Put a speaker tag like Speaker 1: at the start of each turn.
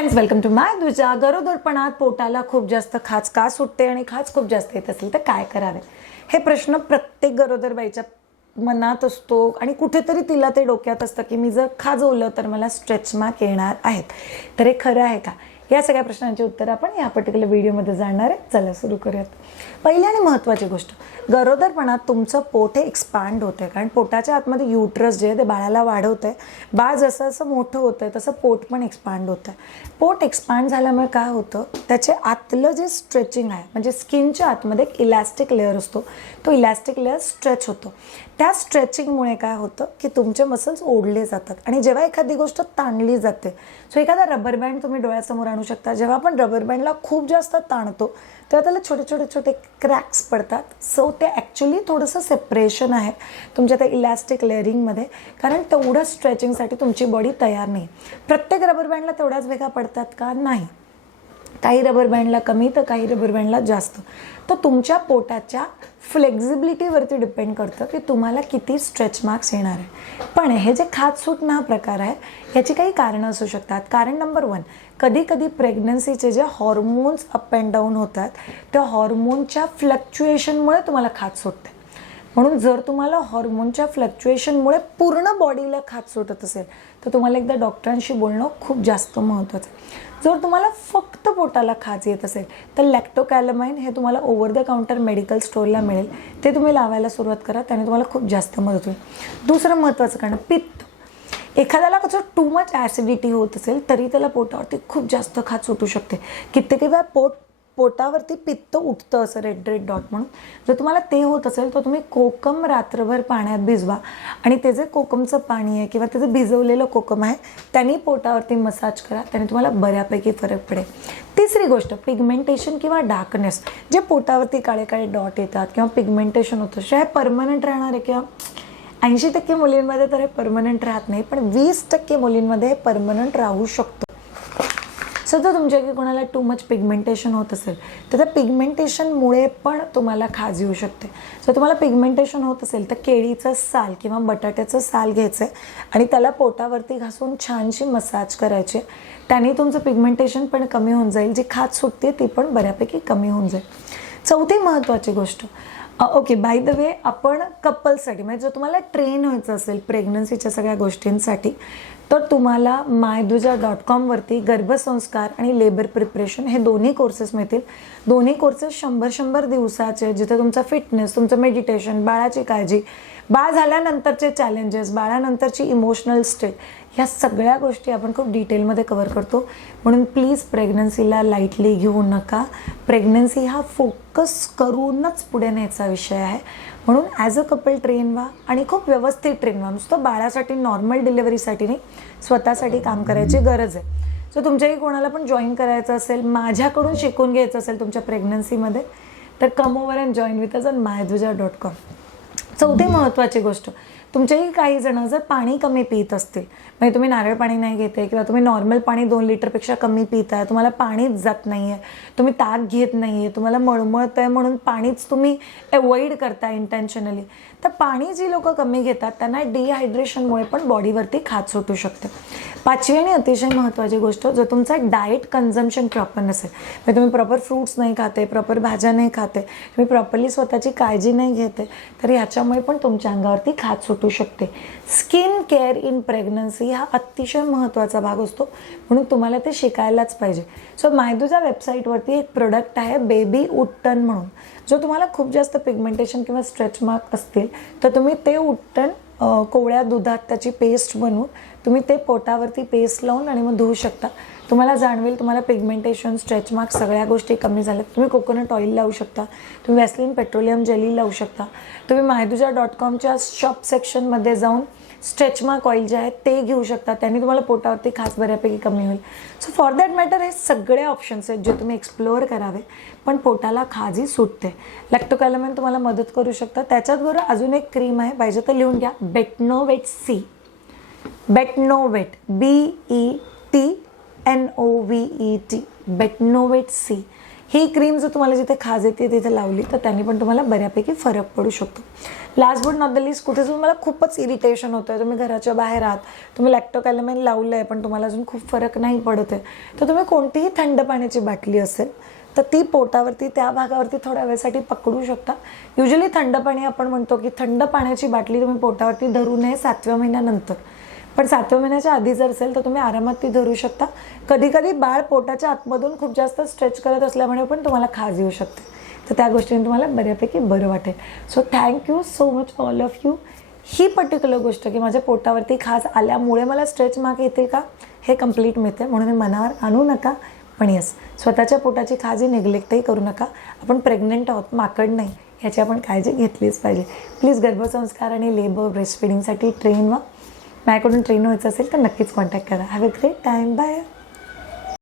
Speaker 1: Friends welcome to my दुजा. गरोदरपणात पोटाला खूप जास्त खाज का सुटते आणि खाज खूप जास्त येत असेल तर काय करावे? हे प्रश्न प्रत्येक गरोदरबाईच्या मनात असतो आणि कुठेतरी तिला ते डोक्यात असतं की मी जर खाजवलं तर मला स्ट्रेच मार्क येणार आहेत. तर हे खरं आहे का? या सगळ्या प्रश्नांची उत्तर आपण या पर्टिक्युलर व्हिडिओमध्ये जाणणार आहे. चला सुरू करूयात. पहिली आणि महत्त्वाची गोष्ट गरोदरपणात तुमचं पोट हे एक्सपांड होतं आहे कारण पोटाच्या आतमध्ये युट्रस जे आहे ते बाळाला वाढवतं आहे बाळ जसं जसं मोठं होतं आहे तसं पोट पण एक्सपांड होतं आहे पोट एक्सपांड झाल्यामुळे काय होतं? त्याचे आतलं जे स्ट्रेचिंग आहे म्हणजे स्किनच्या आतमध्ये एक इलॅस्टिक लेअर असतो. तो इलॅस्टिक लेअर स्ट्रेच होतो. त्या स्ट्रेचिंगमुळे काय होतं? की तुमचे मसल्स ओढले जातात. आणि जेव्हा एखादी गोष्ट ताणली जाते सो एखादा रबर बँड तुम्ही डोळ्यासमोर आणू शकता. जेव्हा आपण रबर बँडला खूप जास्त ताणतो तेव्हा त्याला छोटे छोटे छोटे क्रॅक्स पडतात. सो ते ॲक्च्युली थोडंसं सेपरेशन आहे तुमच्या त्या इलॅस्टिक लेअरिंगमध्ये कारण तेवढं स्ट्रेचिंगसाठी तुमची बॉडी तयार नाही. प्रत्येक रबर बँडला तेवढ्याच वेगा पडतात का? नाही. काही रबर बँडला कमी तर काही रबर बँडला जास्त. तर तुमच्या पोटाच्या फ्लेक्झिबिलिटीवरती डिपेंड करतं की तुम्हाला किती स्ट्रेच मार्क्स येणार आहे. पण हे जे खातसूट सुटणं हा प्रकार आहे याची काही कारणं असू शकतात. कारण नंबर वन कधी कधी प्रेग्नन्सीचे जे हॉर्मोन्स अप अँड डाऊन होतात त्या हॉर्मोनच्या फ्लक्च्युएशनमुळे तुम्हाला खात सुटते. म्हणून जर तुम्हाला हॉर्मोनच्या फ्लक्च्युएशनमुळे पूर्ण बॉडीला खात सुटत असेल तर तुम्हाला एकदा डॉक्टरांशी बोलणं खूप जास्त महत्त्वाचं आहे. जर तुम्हाला फक्त पोटाला खाज येत असेल तर लॅक्टोकॅलमाइन हे तुम्हाला ओव्हर द काउंटर मेडिकल स्टोअरला मिळेल. ते तुम्ही लावायला सुरुवात करा त्याने तुम्हाला खूप जास्त मदत होईल. दुसरं महत्त्वाचं कारण पित्त. एखाद्याला कसं टू मच ॲसिडिटी होत असेल तरी त्याला पोटावरती खूप जास्त खाज सुटू शकते. कित्येक वेळा पोट पोटावरती पित्त उठतं असं रेड रेड डॉट म्हणून. जर तुम्हाला ते होत असेल तर तुम्ही कोकम रात्रभर पाण्यात भिजवा. आणि ते जे कोकमचं पाणी आहे किंवा त्याचं भिजवलेलं कोकम आहे त्यांनी पोटावरती मसाज करा. त्याने तुम्हाला बऱ्यापैकी फरक पडेल. तिसरी गोष्ट पिगमेंटेशन किंवा डार्कनेस जे पोटावरती काळे काळे डॉट येतात किंवा पिगमेंटेशन होतं हे परमनंट राहणार आहे किंवा ऐंशी टक्के मुलींमध्ये तर हे परमनंट राहत नाही पण वीस टक्के मुलींमध्ये हे परमनंट राहू शकतं. सध्या जर तुमच्या की कोणाला टू मच पिगमेंटेशन होत असेल तर त्या पिगमेंटेशनमुळे पण तुम्हाला खाज येऊ शकते. जर तुम्हाला पिगमेंटेशन होत असेल तर केळीचं साल किंवा बटाट्याचं साल घ्यायचं आहे आणि त्याला पोटावरती घासून छानशी मसाज करायचे. त्याने तुमचं पिगमेंटेशन पण कमी होऊन जाईल जी खाज सुटते ती पण बऱ्यापैकी कमी होऊन जाईल. चौथी महत्त्वाची गोष्ट ओके बाय द वे आपण कपल्ससाठी म्हणजे जर तुम्हाला ट्रेन व्हायचं असेल प्रेग्नन्सीच्या सगळ्या गोष्टींसाठी तर तुम्हाला मायदुजा डॉट कॉमवरती गर्भसंस्कार आणि लेबर प्रिपरेशन हे दोन्ही कोर्सेस मिळतील. दोन्ही कोर्सेस शंभर शंभर दिवसाचे जिथे तुमचा फिटनेस तुमचं मेडिटेशन बाळाची काळजी बाळ झाल्यानंतरचे चॅलेंजेस बाळानंतरची इमोशनल स्टेट ह्या सगळ्या गोष्टी आपण खूप डिटेलमध्ये कवर करतो. म्हणून प्लीज प्रेग्नन्सीला लाईटली घेऊ नका. प्रेग्नन्सी हा फोकस करूनच पुढे न्यायचा विषय आहे. म्हणून ॲज अ कपल ट्रेन व्हा आणि खूप व्यवस्थित ट्रेन व्हा नुसतं बाळासाठी नॉर्मल डिलिव्हरीसाठी नाही स्वतःसाठी काम करायची गरज आहे. सो तुमच्याही कोणाला पण जॉईन करायचं असेल माझ्याकडून शिकून घ्यायचं असेल तुमच्या प्रेग्नन्सीमध्ये तर come over and join with us an मायधुजा dot com चौथी महत्त्वाची गोष्ट. तुमचेही काही जण जर पाणी कमी पित असतील म्हणजे तुम्ही नारळ पाणी नाही घेते किंवा तुम्ही नॉर्मल पाणी दोन लिटरपेक्षा कमी पित आहे तुम्हाला पाणीच जात नाही आहे तुम्ही ताक घेत नाही आहे तुम्हाला मळमळत आहे म्हणून पाणीच तुम्ही अवॉइड करता इंटेन्शनली तर पाणी जी लोक कमी घेतात त्यांना डिहायड्रेशनमुळे पण बॉडीवरती खात सुटू शकते. पाचवी आणि अतिशय महत्त्वाची गोष्ट जर तुमचा डाएट कन्झम्पशन प्रॉपर नसेल म्हणजे तुम्ही प्रॉपर फ्रूट्स नाही खाते प्रॉपर भाज्या नाही खाते तुम्ही प्रॉपरली स्वतःची काळजी नाही घेते तर ह्याच्यामुळे पण तुमच्या अंगावरती खात सुटू शकते. स्किन केअर इन प्रेग्नन्सी हा अतिशय महत्त्वाचा भाग असतो. म्हणून तुम्हाला ते शिकायलाच पाहिजे. सो मायदूजा वेबसाईटवरती एक प्रोडक्ट आहे बेबी उट्टन म्हणून. जो तुम्हाला खूप जास्त पिगमेंटेशन किंवा स्ट्रेच मार्क असतील तर तुम्ही ते उट्टन कोवळ्या दुधात त्याची पेस्ट बनवून तुम्ही ते पोटावरती पेस्ट लावून आणि मग धुवू शकता. तुम्हाला जाणवेल तुम्हाला पिगमेंटेशन स्ट्रेच मार्क्स सगळ्या गोष्टी कमी झाल्यात. तुम्ही कोकोनट ऑइल लावू शकता. तुम्ही वॅसलिन पेट्रोलियम जेली लावू शकता. तुम्ही मायदुजा डॉट कॉमच्या शॉप सेक्शनमध्ये जाऊन स्ट्रेच मार्क ऑइल जे आहे ते घेऊ शकता. त्याने तुम्हाला पोटावरती खास बऱ्यापैकी कमी होईल. सो फॉर दॅट मॅटर हे सगळे ऑप्शन्स आहेत जे तुम्ही एक्सप्लोअर करावे. पण पोटाला खाजी सुटते. लॅक्टोकॅलमेन तुम्हाला मदत करू शकता. त्याच्याचबरोबर अजून एक क्रीम आहे. पाहिजे तर लिहून घ्या. Betnovate C Betnovate B E T N O V E T Betnovate C ही क्रीम जर तुम्हाला जिथे खाज येते तिथे लावली तर त्यांनी पण तुम्हाला बऱ्यापैकी फरक पडू शकतो. Last but not the least कुठे तुम्हाला खूपच इरिटेशन होतं तुम्ही घराच्या बाहेर आहात तुम्ही लॅक्टोकॅलमेन लावलं आहे पण तुम्हाला अजून खूप फरक नाही पडत आहे तर तुम्ही कोणतीही थंड पाण्याची बाटली असेल तर ती पोटावरती त्या भागावरती थोड्या वेळेसाठी पकडू शकता. युजली थंड पाणी आपण म्हणतो की थंड पाण्याची बाटली तुम्ही पोटावरती धरू नये सातव्या महिन्यानंतर. पण सातव्या महिन्याच्या आधी जर असेल तर तुम्ही आरामात ती धरू शकता. कधी कधी बाळ पोटाच्या आतमधून खूप जास्त स्ट्रेच करत असल्यामुळे पण तुम्हाला खाज येऊ शकते. तर त्या गोष्टीने तुम्हाला बऱ्यापैकी बरं वाटेल. So thank you so much all of you he particular गोष्ट की माझ्या पोटावरती खाज आल्यामुळे मला स्ट्रेच मार्क येतील का? हे कंप्लीट मिळते म्हणून हे मनावर आणू नका. पण येस स्वतःच्या पोटाची खाजी निग्लेक्टही करू नका. आपण प्रेग्नंट आहोत माकड नाही याची आपण काळजी घेतलीच पाहिजे. प्लीज गर्भसंस्कार आणि लेबर ब्रेस्टफिडिंगसाठी ट्रेन व्हा. माझ्याकडून ट्रेन व्हायचं असेल तर नक्कीच कॉन्टॅक्ट करा. Have a great time bye